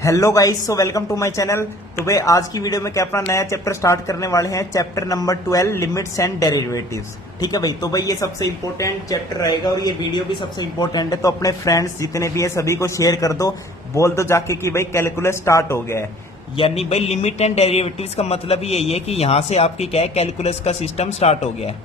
Hello guys, so welcome to my channel. तो भाई आज की वीडियो में क्या अपना नया चैप्टर स्टार्ट करने वाले हैं, chapter number 12 limits and derivatives. ठीक है भाई, तो भाई ये सबसे इंपॉर्टेंट चैप्टर रहेगा और ये वीडियो भी सबसे इंपॉर्टेंट है। तो अपने फ्रेंड्स जितने भी है सभी को शेयर कर दो, बोल दो जाके कि भाई कैलकुलस स्टार्ट हो गया है। यानी भाई लिमिट एंड डेरिवेटिव्स का मतलब यही है कि यहाँ से आपकी क्या है, कैलकुलस का सिस्टम स्टार्ट हो गया है।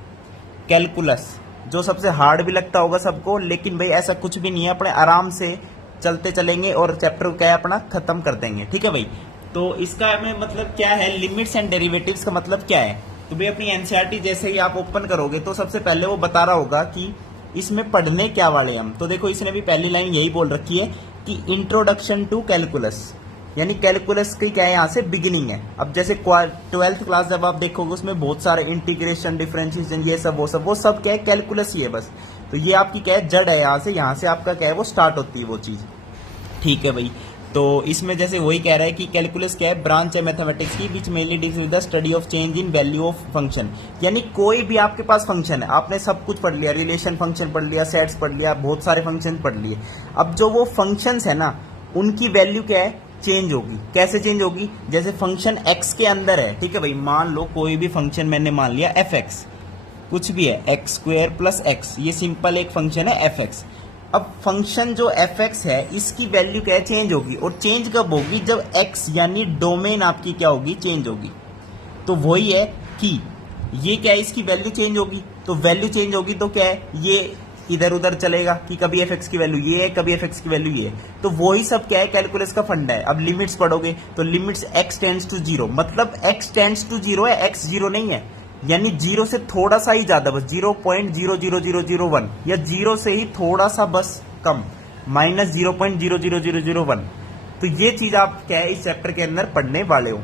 कैलकुलस जो सबसे हार्ड भी लगता होगा सबको, लेकिन भाई ऐसा कुछ भी नहीं है, अपने आराम से चलते चलेंगे और चैप्टर क्या है अपना खत्म कर देंगे। ठीक है भाई, तो इसका में मतलब क्या है, लिमिट्स एंड डेरिवेटिव्स का मतलब क्या है। तो भाई अपनी एनसीईआरटी जैसे ही आप ओपन करोगे तो सबसे पहले वो बता रहा होगा कि इसमें पढ़ने क्या वाले हम। तो देखो इसने भी पहली लाइन यही बोल रखी है कि इंट्रोडक्शन टू कैलकुलस, यानी कैलकुलस की क्या है यहाँ से बिगिनिंग है। अब जैसे 12th क्लास जब आप देखोगे उसमें बहुत सारे इंटीग्रेशन, डिफरेंशिएशन, ये सब वो सब क्या है, कैलकुलस ही है बस। तो ये आपकी क्या है, जड़ है, यहाँ से आपका क्या है वो स्टार्ट होती है वो चीज़। ठीक है भाई, तो इसमें जैसे वही कह रहा है कि कैलकुलस क्या है, ब्रांच है मैथमेटिक्स की which mainly deals with the study of change in value of function. यानी कोई भी आपके पास फंक्शन है, आपने सब कुछ पढ़ लिया, रिलेशन फंक्शन पढ़ लिया, सेट्स पढ़ लिया, बहुत सारे फंक्शन पढ़ लिए। अब जो वो फंक्शंस है ना, उनकी वैल्यू क्या है, चेंज होगी। कैसे चेंज होगी, जैसे फंक्शन एक्स के अंदर है। ठीक है भाई, मान लो कोई भी फंक्शन मैंने मान लिया एफ एक्स, कुछ भी है, एक्स स्क्वेयर प्लस एक्स, ये सिंपल एक फंक्शन है एफ एक्स। अब फंक्शन जो एफ एक्स है इसकी वैल्यू क्या है, चेंज होगी। और चेंज कब होगी, जब एक्स यानी डोमेन आपकी क्या होगी, चेंज होगी। तो वही है कि ये क्या है, इसकी वैल्यू चेंज होगी। तो वैल्यू चेंज होगी तो क्या है, ये इधर उधर चलेगा कि कभी एफ एक्स की वैल्यू ये है, कभी एफ एक्स की वैल्यू ये है। तो वही सब क्या है, कैलकुलस का फंडा है। अब लिमिट्स पढ़ोगे तो limits x tends to zero, मतलब एक्स टेंड्स टू जीरो है, एक्स जीरो नहीं है। यानी जीरो से थोड़ा सा ही ज्यादा, बस 0.00001, या जीरो से ही थोड़ा सा बस कम, माइनस 0.00001। तो ये चीज आप क्या है इस चैप्टर के अंदर पढ़ने वाले हो।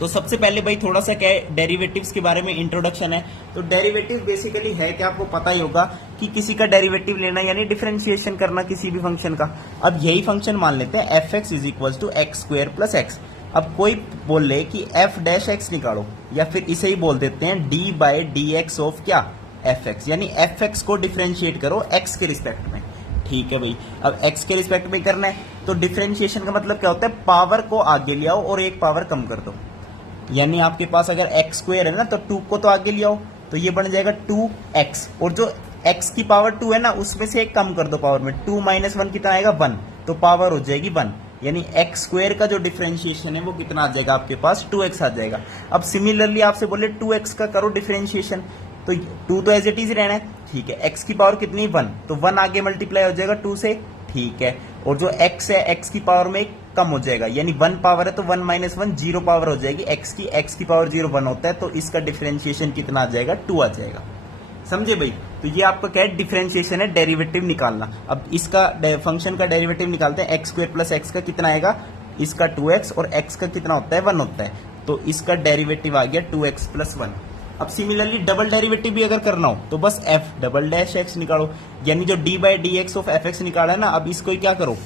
तो सबसे पहले भाई थोड़ा सा क्या है, डेरिवेटिव्स के बारे में इंट्रोडक्शन है। तो डेरिवेटिव बेसिकली है कि आपको पता ही होगा कि किसी का डेरिवेटिव लेना यानी डिफरेंशिएशन करना किसी भी फंक्शन का। अब यही फंक्शन मान लेते हैं f x is equal to x square plus x. अब कोई बोल ले कि एफ डैश एक्स निकालो, या फिर इसे ही बोल देते हैं D by D x of क्या, एफ एक्स। यानी एफ एक्स को डिफरेंशिएट करो एक्स के रिस्पेक्ट में। ठीक है भाई, अब एक्स के रिस्पेक्ट में करना है तो डिफरेंशिएशन का मतलब क्या होता है, पावर को आगे ले आओ और एक पावर कम कर दो। यानी आपके पास अगर एक्स स्क्वेयर है ना, तो 2 को तो आगे ले आओ, तो ये बन जाएगा 2x, और जो x की पावर 2 है ना उसमें से एक कम कर दो पावर में, 2 माइनस 1 कितना आएगा, 1, तो पावर हो जाएगी 1। यानी एक्स स्क्वेयर का जो डिफरेंशिएशन है वो कितना आ जाएगा आपके पास, 2x आ जाएगा। अब सिमिलरली आपसे बोले 2x का करो डिफरेंशिएशन, तो 2 तो एज इट इज रहना है। ठीक है, x की पावर कितनी, 1, तो 1 आगे मल्टीप्लाई हो जाएगा 2 से। ठीक है, और जो x है x की पावर में कम हो जाएगा, यानी 1 पावर है तो 1 माइनस 1 0 पावर हो जाएगी x की पावर 0 1 होता है, तो इसका डिफरेंशिएशन कितना आ जाएगा, 2 आ जाएगा। समझे भाई, तो ये आपका क्या है, डिफरेंशिएशन है, डेरिवेटिव निकालना। अब इसका फंक्शन का डेरिवेटिव निकालते हैं, एक्स स्क्वेयर प्लस एक्स का कितना आएगा, इसका 2x, और x का कितना होता है, 1 होता है, तो इसका डेरिवेटिव आ गया 2x प्लस 1। अब सिमिलरली डबल डेरिवेटिव भी अगर करना हो तो बस f डबल डैश एक्स निकालो, यानी जो d by D x of f x निकाला है ना, अब इसको क्या करो,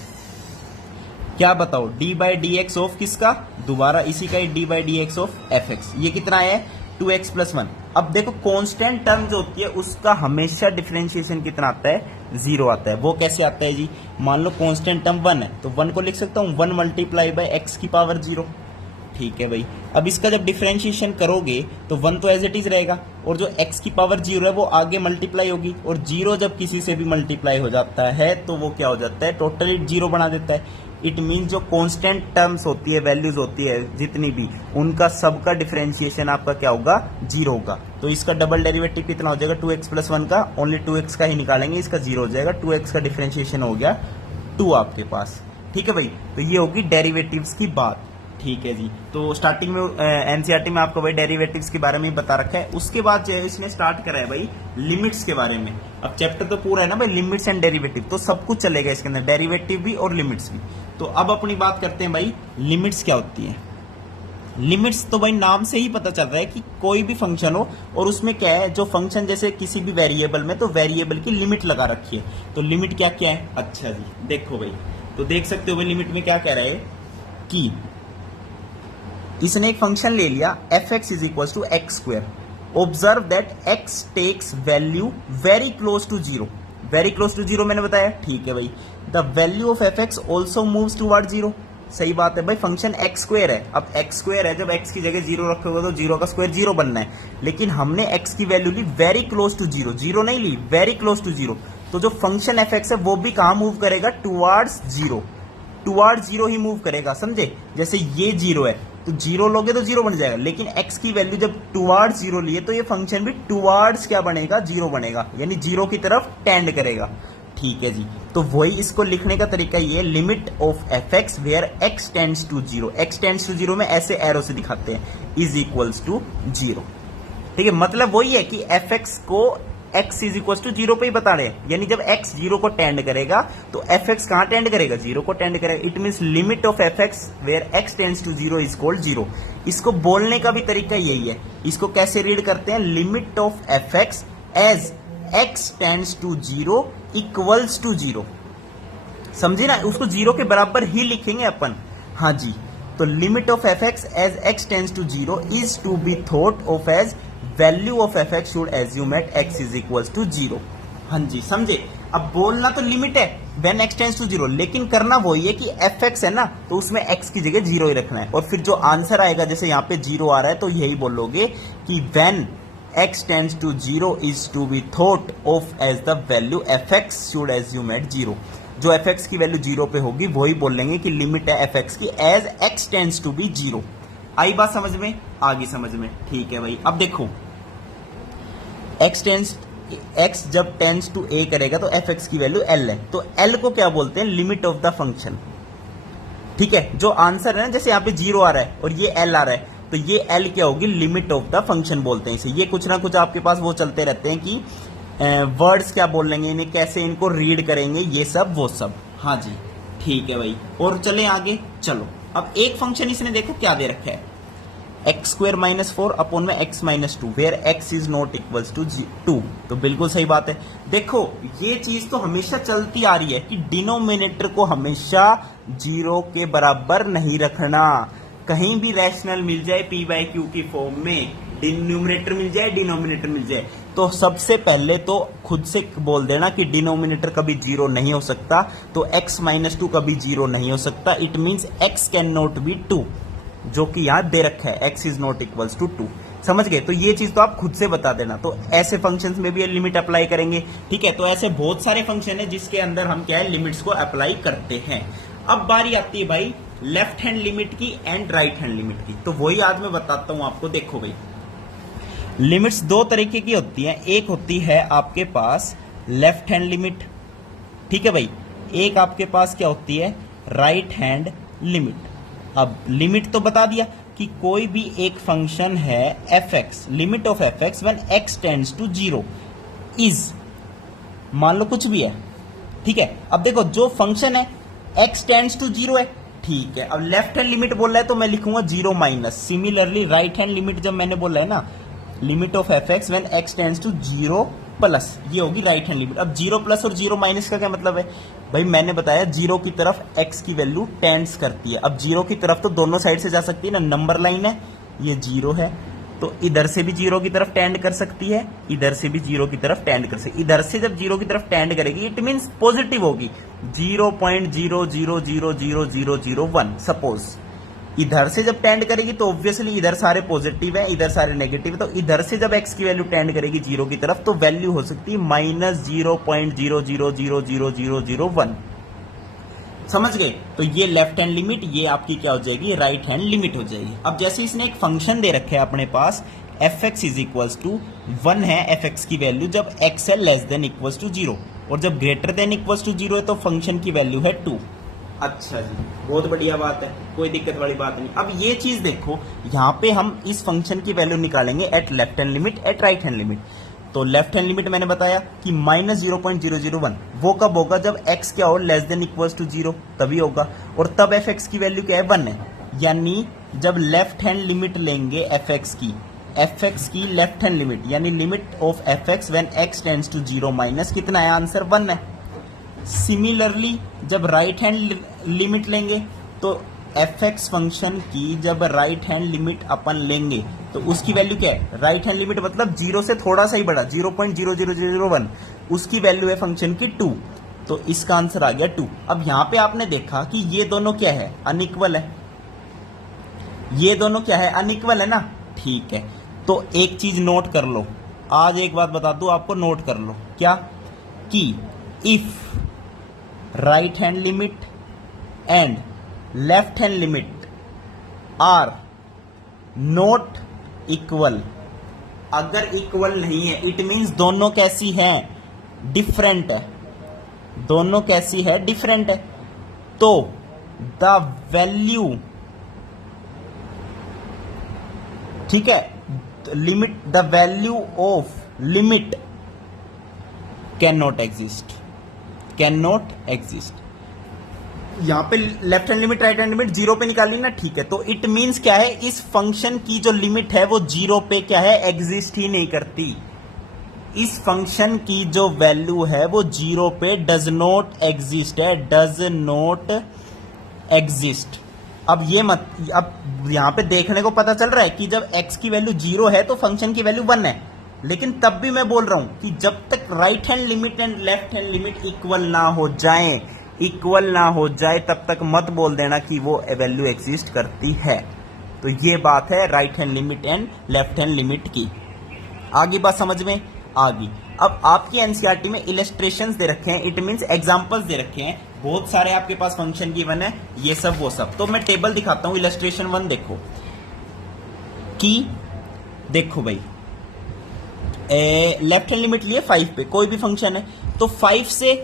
क्या बताओ, d by D x of किसका, दोबारा इसी का ही d by D x of f x, ये कितना है 2x प्लस 1। अब देखो कांस्टेंट टर्म जो होती है उसका हमेशा डिफरेंशिएशन कितना आता है, 0 आता है। वो कैसे आता है जी, मान लो कांस्टेंट टर्म 1 है तो 1 को लिख सकता हूँ 1 मल्टीप्लाई बाई एक्स की पावर 0। ठीक है भाई, अब इसका जब डिफरेंशिएशन करोगे तो 1 तो एज इट इज रहेगा, और जो x की पावर 0 है वो आगे मल्टीप्लाई होगी, और 0 जब किसी से भी मल्टीप्लाई हो जाता है तो वो क्या हो जाता है, टोटली 0 बना देता है। इट मीन जो कांस्टेंट टर्म्स होती है, वैल्यूज होती है जितनी भी, उनका सबका डिफरेंशिएशन आपका क्या होगा, 0 होगा। तो इसका डबल डेरिवेटिव कितना हो जाएगा, 2x प्लस 1 का, ओनली 2x का ही निकालेंगे, इसका 0 हो जाएगा, 2x का डिफरेंशिएशन हो गया 2 आपके पास। ठीक है भाई, तो ये होगी डेरिवेटिव्स की बात। ठीक है जी, तो स्टार्टिंग में एनसीईआरटी में आपको भाई डेरिवेटिव्स के बारे में बता रखा है। उसके बाद जो है इसने स्टार्ट करा है भाई लिमिट्स के बारे में। अब चैप्टर तो पूरा है ना भाई, लिमिट्स एंड डेरिवेटिव, तो सब कुछ चलेगा इसके अंदर, डेरिवेटिव भी और लिमिट्स भी। तो अब अपनी बात करते हैं भाई, लिमिट्स क्या होती है। लिमिट्स तो भाई नाम से ही पता चल रहा है कि कोई भी फंक्शन हो और उसमें क्या है, जो फंक्शन जैसे किसी भी वेरिएबल में, तो वेरिएबल की लिमिट लगा रखी है। तो लिमिट क्या क्या है, अच्छा जी देखो भाई, तो देख सकते हो भाई लिमिट में क्या कह रहा है कि इसने एक फंक्शन ले लिया f x is equal to x square, observe that x takes value very close to 0। Very close to 0 मैंने बताया, ठीक है भाई। The value of f x also moves toward 0, सही बात है भाई, फंक्शन एक्स स्क्वायर है। अब एक्स स्क्वायर है, जब एक्स की जगह जीरो रखोगे तो जीरो का स्क्वायर जीरो बनना है, लेकिन हमने एक्स की वैल्यू ली very close to zero, zero नहीं ली, वेरी क्लोज टू जीरो। तो जो फंक्शन एफ एक्स है वो भी कहां मूव करेगा, टुवार्ड्स जीरो, टुवार्ड्स जीरो ही मूव करेगा, समझे। जैसे ये जीरो है तो जीरो लोगे तो जीरो बन जाएगा, लेकिन एक्स की वैल्यू जब टुवार्ड्स जीरो लिए तो ये फंक्शन भी टुवार्ड्स क्या बनेगा, जीरो बनेगा, यानी जीरो की तरफ टेंड करेगा। ठीक है जी, तो वही इसको लिखने का तरीका ये, limit of f x where x tends to zero, x tends to zero में ऐसे एरो से दिखाते हैं, इज इक्वल्स टू जीरो। ठीक है, मतलब वही है कि एफ एक्स को x is equal to zero पे ही बता रहे हैं, यानी जब x जीरो को टेंड करेगा तो एफ एक्स कहां टेंड करेगा, जीरो को टेंड करेगा। It means limit of f x where x tends to zero is called zero. इसको बोलने का भी तरीका यही है। इसको कैसे रीड करते हैं, limit of f x as x tends to zero equals to zero. समझे ना, उसको जीरो के बराबर ही लिखेंगे अपन। हाँ जी, तो limit of f x as x tends to zero is to be thought of as value of f x should assume at x is equal to zero. हाँ जी, समझे। अब बोलना तो लिमिट है when x tends to zero, लेकिन करना वही है कि एफ एक्स है ना, तो उसमें एक्स की जगह जीरो ही रखना है, और फिर जो आंसर आएगा, जैसे यहाँ पे जीरो आ रहा है तो यही बोलोगे कि when x tends to zero is to be thought of as the value f x should assume at zero. जो एफ एक्स की वैल्यू जीरो पे होगी वही बोलेंगे कि लिमिट है एफ एक्स की as x tends to be zero. आई बात समझ में, आगे समझ में। ठीक है भाई, अब देखो x जब टेंस टू a करेगा तो एफ एक्स की वैल्यू l है, तो l को क्या बोलते हैं, लिमिट ऑफ द फंक्शन। ठीक है, जो आंसर है ना, जैसे यहाँ पे जीरो आ रहा है और ये l आ रहा है, तो ये l क्या होगी, लिमिट ऑफ द फंक्शन बोलते हैं इसे। ये कुछ ना कुछ आपके पास वो चलते रहते हैं कि वर्ड्स क्या बोल लेंगे, इन्हें कैसे इनको रीड करेंगे, ये सब वो सब। हाँ जी, ठीक है भाई, और चले आगे। चलो, अब एक फंक्शन इसने देखो क्या दे रखा है, x square minus four upon में x minus two where x is not equals to two. तो बिल्कुल सही बात है। देखो, ये चीज तो हमेशा चलती आ रही है कि डिनोमिनेटर को हमेशा जीरो के बराबर नहीं रखना। कहीं भी रैशनल मिल जाए पी बाई क्यू की फॉर्म में, डिनोमिनेटर मिल जाए, डिनोमिनेटर मिल जाए, तो सबसे पहले तो खुद से बोल देना कि डिनोमिनेटर कभी जीरो नहीं हो सकता, तो x माइनस टू कभी जीरो नहीं हो सकता। It means x can not be two, जो कि यहां दे रखा है, x is not equals to two. समझ गए, तो ये चीज तो आप खुद से बता देना। तो ऐसे फंक्शंस में भी लिमिट अप्लाई करेंगे। ठीक है, तो ऐसे बहुत सारे फंक्शन है जिसके अंदर हम क्या है, लिमिट्स को अप्लाई करते हैं। अब बारी आती है भाई लेफ्ट हैंड लिमिट की एंड राइट हैंड लिमिट की, तो वही आज मैं बताता हूं आपको। देखो भाई, लिमिट्स दो तरीके की होती हैं। एक होती है आपके पास लेफ्ट हैंड लिमिट, ठीक है भाई, एक आपके पास क्या होती है, राइट हैंड लिमिट। अब लिमिट तो बता दिया कि कोई भी एक फंक्शन है f x, limit of f x when x tends to zero is, मान लो कुछ भी है। ठीक है, अब देखो जो फंक्शन है एक्स टेंड्स टू जीरो है, ठीक है। अब लेफ्ट हैंड लिमिट बोल रहा है तो मैं लिखूंगा zero minus. Similarly right hand limit जब मैंने बोला है ना, limit of f x when x tends to zero plus, ये होगी राइट हैंड लिमिट। अब जीरो प्लस और जीरो माइनस का क्या मतलब है भाई, मैंने बताया जीरो की तरफ एक्स की वैल्यू टेंड्स करती है। अब जीरो की तरफ तो दोनों साइड से जा सकती है ना, नंबर लाइन है, ये जीरो है, तो इधर से भी जीरो की तरफ टेंड कर सकती है, इधर से भी जीरो की तरफ टेंड कर सकती है। इधर से जब जीरो की तरफ टेंड करेगी इट मींस पॉजिटिव होगी, 0.00000001 सपोज। इधर से जब टेंड करेगी तो ऑब्वियसली इधर सारे पॉजिटिव है, इधर सारे नेगेटिव है, तो इधर से जब एक्स की वैल्यू टेंड करेगी जीरो की तरफ तो वैल्यू हो सकती है -0.00000001। समझ गए, तो ये लेफ्ट हैंड लिमिट, ये आपकी क्या हो जाएगी, राइट हैंड लिमिट हो जाएगी। अब जैसे इसने एक फंक्शन दे रखे है अपने पास, f x is equals to 1 है एफ एक्स की वैल्यू जब एक्स है लेस देन इक्वल्स टू 0, और जब ग्रेटर देन इक्वल्स टू 0 है तो फंक्शन की वैल्यू है 2। अच्छा जी, बहुत बढ़िया बात है, कोई दिक्कत वाली बात नहीं। अब ये चीज देखो, यहाँ पे हम इस फंक्शन की वैल्यू निकालेंगे at left hand limit, at right hand limit. तो लेफ्ट हैंड लिमिट मैंने बताया कि -0.001, वो कब होगा, जब x क्या हो, लेस देन इक्वल्स टू 0, तभी होगा। और तब एफ एक्स की वैल्यू क्या है, 1 है। यानी जब लेफ्ट हैंड लिमिट लेंगे एफ एक्स की लेफ्ट हैंड लिमिट, यानी limit of f x when x tends to 0 minus कितना है, आंसर 1 है। सिमिलरली जब राइट हैंड लिमिट लेंगे तो एफ एक्स फंक्शन की जब राइट हैंड लिमिट अपन लेंगे तो उसकी वैल्यू क्या है, राइट हैंड लिमिट मतलब 0 से थोड़ा सा ही बड़ा, 0.00001, उसकी वैल्यू है फंक्शन की 2। तो इसका आंसर आ गया 2। अब यहां पे आपने देखा कि ये दोनों क्या है, अनइक्वल है। ये दोनों क्या है, अनइक्वल है ना। ठीक है, तो एक चीज नोट कर लो, आज एक बात बता दूं आपको, नोट कर लो। क्या? कि if right hand limit and left hand limit are not equal, अगर इक्वल नहीं है इट मींस दोनों कैसी हैं, डिफरेंट है। दोनों कैसी है, डिफरेंट है। तो द वैल्यू, ठीक है, limit, the value of limit can not exist, can not exist. यहां पे left hand limit right hand limit zero पे निकाली ना, ठीक है। तो इट मींस क्या है, इस फंक्शन की जो लिमिट है वो जीरो पे क्या है, एग्जिस्ट ही नहीं करती। इस फंक्शन की जो वैल्यू है वो जीरो पे डज नॉट एग्जिस्ट है, डज नॉट एग्जिस्ट। अब ये मत, अब यहां पे देखने को पता चल रहा है कि जब x की वैल्यू जीरो है तो फंक्शन की वैल्यू 1 है, लेकिन तब भी मैं बोल रहा हूं कि जब तक right hand limit and left hand limit equal ना हो जाए, इक्वल ना हो जाए, तब तक मत बोल देना कि वो वैल्यू एग्जिस्ट करती है। तो ये बात है right hand limit and left hand limit की। आगे बात समझ में आ गई। अब आपकी एनसीईआरटी में इलस्ट्रेशंस दे रखे हैं, इट मींस एग्जांपल्स दे रखे हैं, बहुत सारे आपके पास फंक्शन गिवन है, ये सब वो सब। तो मैं टेबल दिखाता हूं, इलस्ट्रेशन 1 देखो कि देखो भाई, लेफ्ट हैंड लिमिट लिए 5 पे, कोई भी फंक्शन है तो 5 से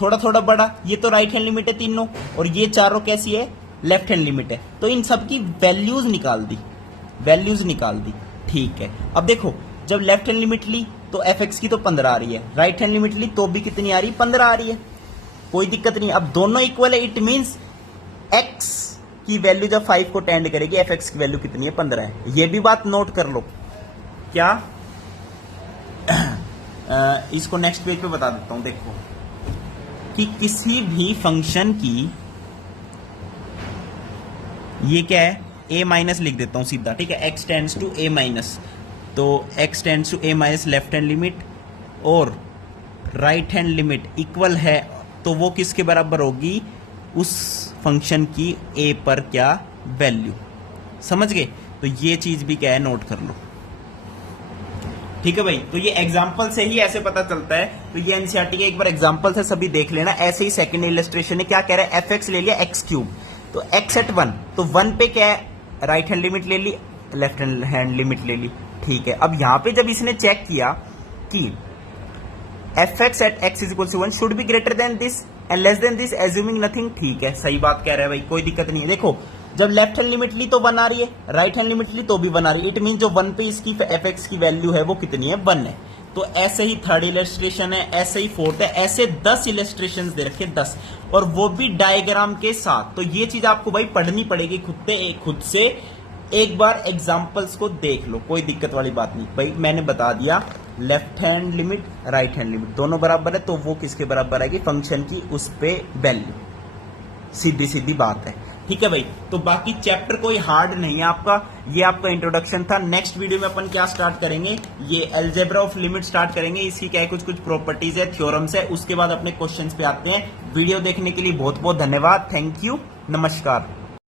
थोड़ा थोड़ा बड़ा, ये तो राइट हैंड लिमिट है तीनों, और ये चारों कैसी है, लेफ्ट हैंड लिमिट है। तो इन सब की वैल्यूज निकाल दी, वैल्यूज निकाल दी। ठीक है, अब देखो जब लेफ्ट हैंड लिमिट ली तो एफ एक्स की तो 15 आ रही है, राइट हैंड लिमिट ली तो भी कितनी आ रही है, 15 आ रही है, कोई दिक्कत नहीं। अब दोनों इक्वल है, इट मींस एक्स की वैल्यू जब 5 को टेंड करेगी, एफ एक्स की वैल्यू कितनी है, 15 है। ये भी बात नोट कर लो। क्या इसको नेक्स्ट पेज पे बता देता हूं। देखो कि किसी भी फंक्शन की, ये क्या है, a माइनस लिख देता हूं सीधा, ठीक है, x tends to a minus, तो x tends to a minus left hand limit और राइट हैंड लिमिट इक्वल है, तो वो किसके बराबर होगी, उस फंक्शन की a पर क्या वैल्यू। समझ गए? तो ये चीज भी क्या है, नोट कर लो। ठीक है भाई, तो ये एग्जाम्पल से ही ऐसे पता चलता है। तो ये एनसीईआरटी के एक बार एग्जाम्पल से सभी देख लेना। ऐसे ही सेकंड इलस्ट्रेशन है, क्या कह रहा है, एफ एक्स ले लिया एक्स क्यूब, तो एक्स एट 1, तो 1 पे क्या है, राइट हैंड लिमिट ले ली, लेफ्ट हैंड लिमिट ले ली। ठीक है, अब यहां पे जब इसने चेक किया कि f x at x is equal to 1 should be greater than this and less than this assuming nothing. ठीक है, सही बात कह रहा है भाई, कोई दिक्कत नहीं है। देखो जब लेफ्ट हैंड लिमिट ली तो 1 आ रही है, राइट हैंड लिमिट ली तो भी 1 आ रही है, इट मीन जो 1 पे इसकी एफ एक्स की वैल्यू है वो कितनी है, 1 है। तो ऐसे ही थर्ड इलस्ट्रेशन है, ऐसे ही फोर्थ है, ऐसे 10 इलस्ट्रेशन दे रखे, 10, और वो भी डायग्राम के साथ। तो ये चीज आपको भाई पढ़नी पड़ेगी खुद से। एक बार एग्जाम्पल्स को देख लो, कोई दिक्कत वाली बात नहीं भाई। मैंने बता दिया left hand limit right hand limit दोनों बराबर है, तो वो किसके बराबर आएगी, फंक्शन की उस पे वैल्यू। सीधी सीधी बात है। ठीक है भाई, तो बाकी चैप्टर कोई हार्ड नहीं है आपका, ये आपका इंट्रोडक्शन था। नेक्स्ट वीडियो में अपन क्या स्टार्ट करेंगे, ये अलजेब्रा ऑफ लिमिट स्टार्ट करेंगे। इसकी क्या है, कुछ प्रॉपर्टीज है, थ्योरम्स है, उसके बाद अपने क्वेश्चंस पे आते हैं। वीडियो देखने के लिए बहुत बहुत धन्यवाद, थैंक यू, नमस्कार।